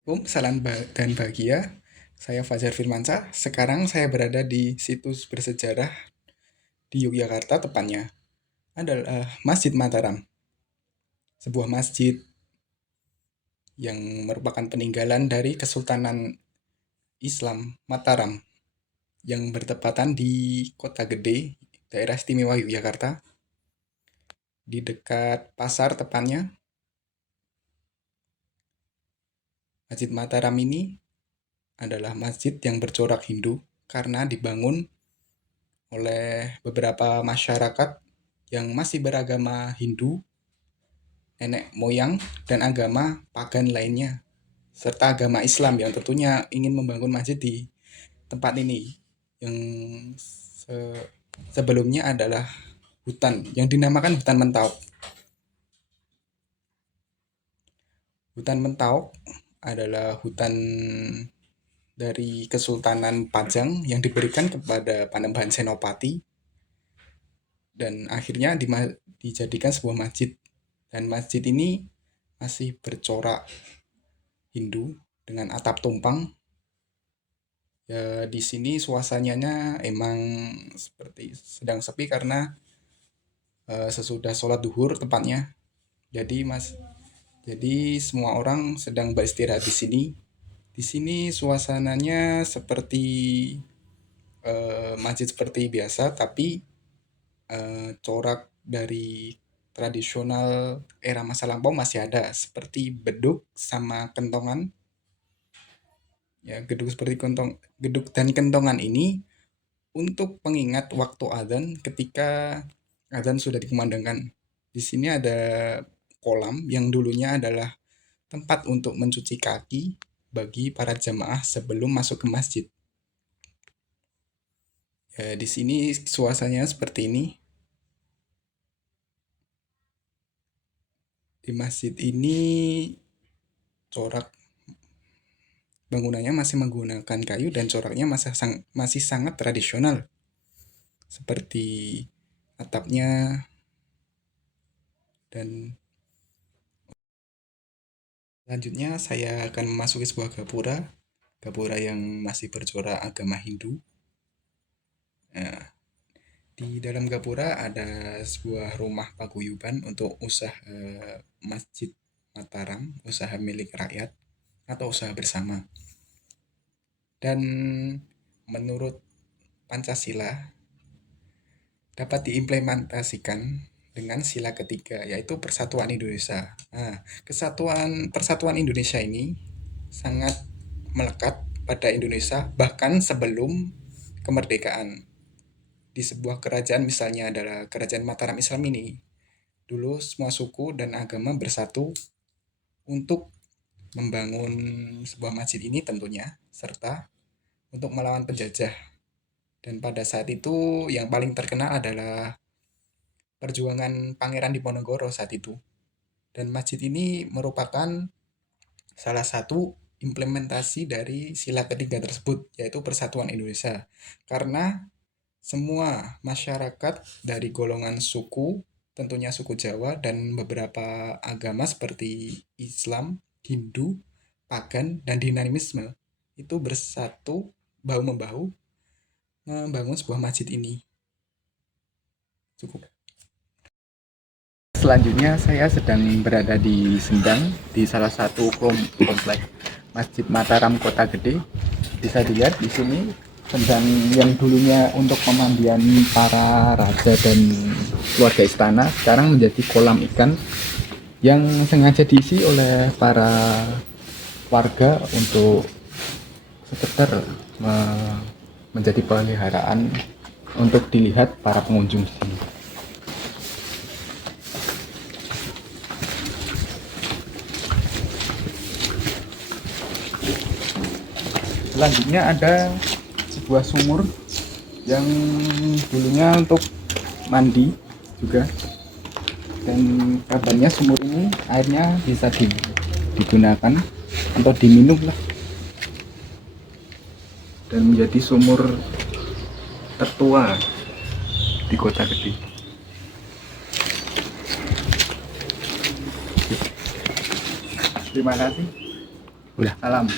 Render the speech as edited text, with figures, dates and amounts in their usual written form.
Salam dan bahagia. Saya Fajar Firmansyah. Sekarang saya berada di situs bersejarah di Yogyakarta, tepatnya adalah Masjid Mataram, sebuah masjid yang merupakan peninggalan dari Kesultanan Islam Mataram yang bertepatan di Kota Gede, daerah istimewa Yogyakarta, di dekat pasar tepatnya. Masjid Mataram ini adalah masjid yang bercorak Hindu karena dibangun oleh beberapa masyarakat yang masih beragama Hindu, nenek moyang, dan agama pagan lainnya, serta agama Islam yang tentunya ingin membangun masjid di tempat ini yang sebelumnya adalah hutan yang dinamakan hutan Mentau. Hutan Mentau adalah hutan dari Kesultanan Pajang yang diberikan kepada Panembahan Senopati dan akhirnya dijadikan sebuah masjid. Dan masjid ini masih bercorak Hindu dengan atap tumpang. Ya, di sini suasananya emang seperti sedang sepi karena sesudah sholat duhur tepatnya. Jadi semua orang sedang beristirahat di sini. Di sini suasananya seperti masjid seperti biasa, tapi corak dari tradisional era masa lampau masih ada, seperti beduk sama kentongan. Ya, geduk dan kentongan ini untuk pengingat waktu adzan ketika adzan sudah dikumandangkan. Di sini ada kolam yang dulunya adalah tempat untuk mencuci kaki bagi para jamaah sebelum masuk ke masjid. Ya, di sini suasananya seperti ini. Di masjid ini corak bangunannya masih menggunakan kayu dan coraknya masih sangat tradisional. Seperti atapnya dan selanjutnya saya akan memasuki sebuah gapura yang masih bercorak agama Hindu. Nah, di dalam gapura ada sebuah rumah paguyuban untuk usaha Masjid Mataram, usaha milik rakyat atau usaha bersama. Dan menurut Pancasila dapat diimplementasikan dengan sila ketiga, yaitu Persatuan Indonesia. Nah, Persatuan Indonesia ini sangat melekat pada Indonesia bahkan sebelum kemerdekaan. Di sebuah kerajaan misalnya adalah Kerajaan Mataram Islam ini, dulu semua suku dan agama bersatu untuk membangun sebuah masjid ini tentunya, serta untuk melawan penjajah. Dan pada saat itu yang paling terkenal adalah perjuangan Pangeran Diponegoro saat itu. Dan masjid ini merupakan salah satu implementasi dari sila ketiga tersebut, yaitu Persatuan Indonesia. Karena semua masyarakat dari golongan suku, tentunya suku Jawa dan beberapa agama seperti Islam, Hindu, Pagan, dan dinamisme itu bersatu bahu-membahu membangun sebuah masjid ini. Cukup. Selanjutnya saya sedang berada di Sendang, di salah satu komplek Masjid Mataram Kota Gede. Bisa dilihat di sini Sendang yang dulunya untuk pemandian para raja dan keluarga istana sekarang menjadi kolam ikan yang sengaja diisi oleh para warga untuk sekedar menjadi peliharaan untuk dilihat para pengunjung di sini. Selanjutnya ada sebuah sumur yang dulunya untuk mandi juga, dan kabarnya sumur ini airnya bisa digunakan atau diminum lah, dan menjadi sumur tertua di Kota Gede. Terima kasih. Udah. Salam.